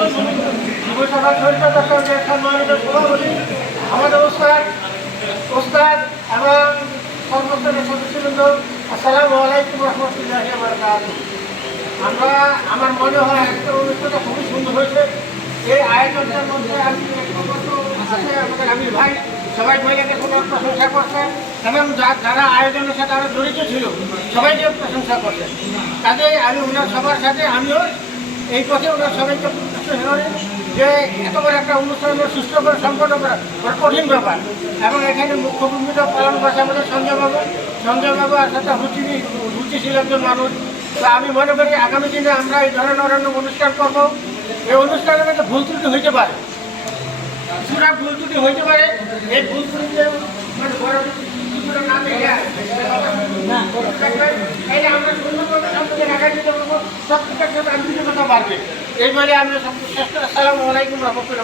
যুবসভা শরীর দর্শকের সম্মানিত সভাপতি আমাদের ওস্তাদ এবং সর্বস্তরের সদস্যবৃন্দ, আসসালামু আলাইকুম রহমতুল্লাহি ওয়া বারাকাতুহু। আমার মনে হয় আজকের অনুষ্ঠানটা খুবই সুন্দর হয়েছে। এই আয়োজনটার মধ্যে আমি আমাদের আমির ভাই সবাই মহিলাকে খুব প্রশংসা করছেন এবং যারা আয়োজনের সাথে আরও জড়িত ছিল সবাইকে প্রশংসা করছেন। কাজে আমি ওনার সবার সাথে আমিও এই পথে ওনার সবাইকে যে এত বড় একটা অনুষ্ঠান সুস্থ করে সম্পন্ন করা কঠিন ব্যাপার। এবং এখানে মুখ্য ভূমিকা পালন করছে আমাদের সঞ্জয় বাবু আর সাথে রুচিশীল একজন মানুষ। তো আমি মনে করি আগামী দিনে আমরা এই ধরনের অন্য অনুষ্ঠান করবো। এই অনুষ্ঠানের মধ্যে ভুল ত্রুটি হইতে পারে, কিছুটা ভুল ত্রুটি হইতে পারে। এই ভুল ত্রুটিতে মানে বড় কিছুটা না দেখে আমরা সুন্দরভাবে সবকে রাখাই দিতে পারবো, সব কিছু আন্তরিকতা বাড়বে। এই বলে আমি সব শেষ করে আসসালামু আলাইকুম রহমতুল্লাহ।